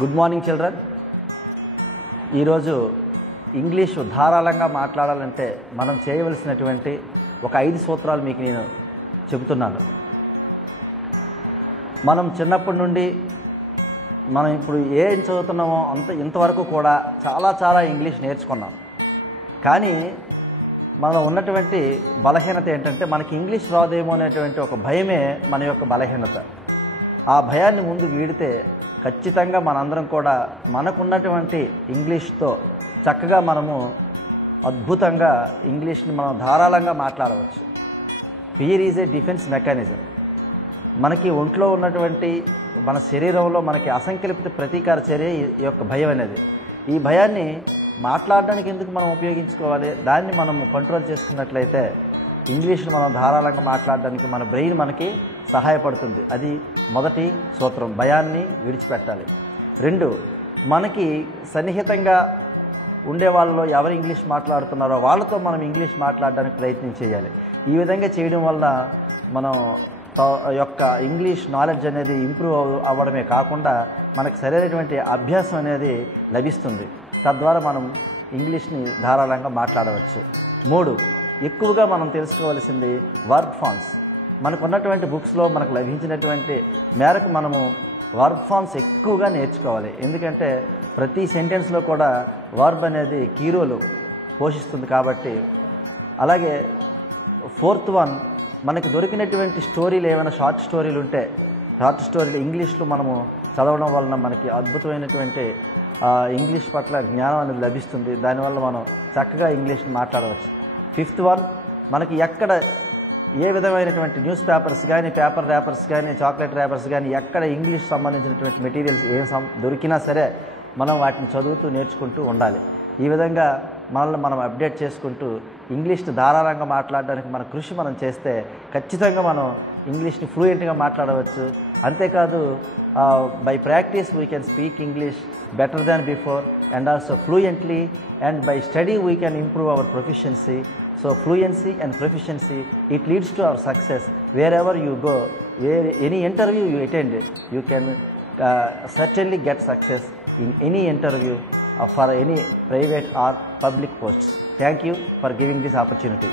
Good morning children. ఈరోజు English ధారాళంగా మాట్లాడాలంటే మనం చేయవలసినటువంటి ఒక 5 సూత్రాలు మీకు నేను చెబుతున్నాను. మనం చిన్నప్పటి నుండి మనం ఇప్పుడు ఏం చదువుతున్నామో ఇంతవరకు కూడా చాలా ఇంగ్లీష్ నేర్చుకున్నాం. కానీ మనలో ఉన్నటువంటి బలహీనత ఏంటంటే మనకి ఇంగ్లీష్ రాదేమో అనేటువంటి ఒక భయమే మన యొక్క బలహీనత. ఆ భయాన్ని ముందు వీడితే ఖచ్చితంగా మనందరం కూడా మనకున్నటువంటి ఇంగ్లీష్తో చక్కగా మనము అద్భుతంగా ఇంగ్లీష్ని మనం ధారాళంగా మాట్లాడవచ్చు. Fear is a defence mechanism. మనకి ఒంట్లో ఉన్నటువంటి మన శరీరంలో మనకి అసంకల్పిత ప్రతీకార చర్య ఈ యొక్క భయం అనేది. ఈ భయాన్ని మాట్లాడడానికి ఎందుకు మనం ఉపయోగించుకోవాలి? దాన్ని మనం కంట్రోల్ చేసుకున్నట్లయితే ఇంగ్లీష్ను మనం ధారాళంగా మాట్లాడడానికి మన బ్రెయిన్ మనకి సహాయపడుతుంది. అది మొదటి సూత్రం, భయాన్ని విడిచిపెట్టాలి. 2, మనకి సన్నిహితంగా ఉండే వాళ్ళలో ఎవరు ఇంగ్లీష్ మాట్లాడుతున్నారో వాళ్ళతో మనం ఇంగ్లీష్ మాట్లాడడానికి ప్రయత్నం చేయాలి. ఈ విధంగా చేయడం వల్ల మనం యొక్క ఇంగ్లీష్ నాలెడ్జ్ అనేది ఇంప్రూవ్ అవ్వడమే కాకుండా మనకు సరైనటువంటి అభ్యాసం అనేది లభిస్తుంది. తద్వారా మనం ఇంగ్లీష్ని ధారాళంగా మాట్లాడవచ్చు. 3, ఎక్కువగా మనం తెలుసుకోవాల్సింది వర్బ్ ఫామ్స్. మనకు ఉన్నటువంటి బుక్స్లో మనకు లభించినటువంటి మేరకు మనము వర్బ్ ఫామ్స్ ఎక్కువగా నేర్చుకోవాలి. ఎందుకంటే ప్రతి సెంటెన్స్లో కూడా వర్బ్ అనేది కీ రోల్ పోషిస్తుంది కాబట్టి. అలాగే 4th వన్, మనకి దొరికినటువంటి స్టోరీలు ఏమైనా షార్ట్ స్టోరీలు ఉంటే షార్ట్ స్టోరీలు ఇంగ్లీష్లో మనము చదవడం వలన మనకి అద్భుతమైనటువంటి ఇంగ్లీష్ పట్ల జ్ఞానం అనేది లభిస్తుంది. దానివల్ల మనం చక్కగా ఇంగ్లీష్ని మాట్లాడవచ్చు. 5th వన్, మనకి ఎక్కడ ఏ విధమైనటువంటి న్యూస్ పేపర్స్ కానీ, పేపర్ ర్యాపర్స్ కానీ, చాక్లెట్ ర్యాపర్స్ కానీ ఎక్కడ ఇంగ్లీష్ సంబంధించినటువంటి మెటీరియల్స్ దొరికినా సరే మనం వాటిని చదువుతూ నేర్చుకుంటూ ఉండాలి. ఈ విధంగా మనల్ని మనం అప్డేట్ చేసుకుంటూ ఇంగ్లీష్ని ధారాళంగా మాట్లాడడానికి మన కృషి మనం చేస్తే ఖచ్చితంగా మనం ఇంగ్లీష్ని ఫ్లూయెంట్గా మాట్లాడవచ్చు. అంతేకాదు by practice we can speak English better than before and also fluently, and by study we can improve our proficiency. So fluency and proficiency, it leads to our success wherever you go. Any interview you attend, you can certainly get success in any interview for any private or public posts. Thank you for giving this opportunity.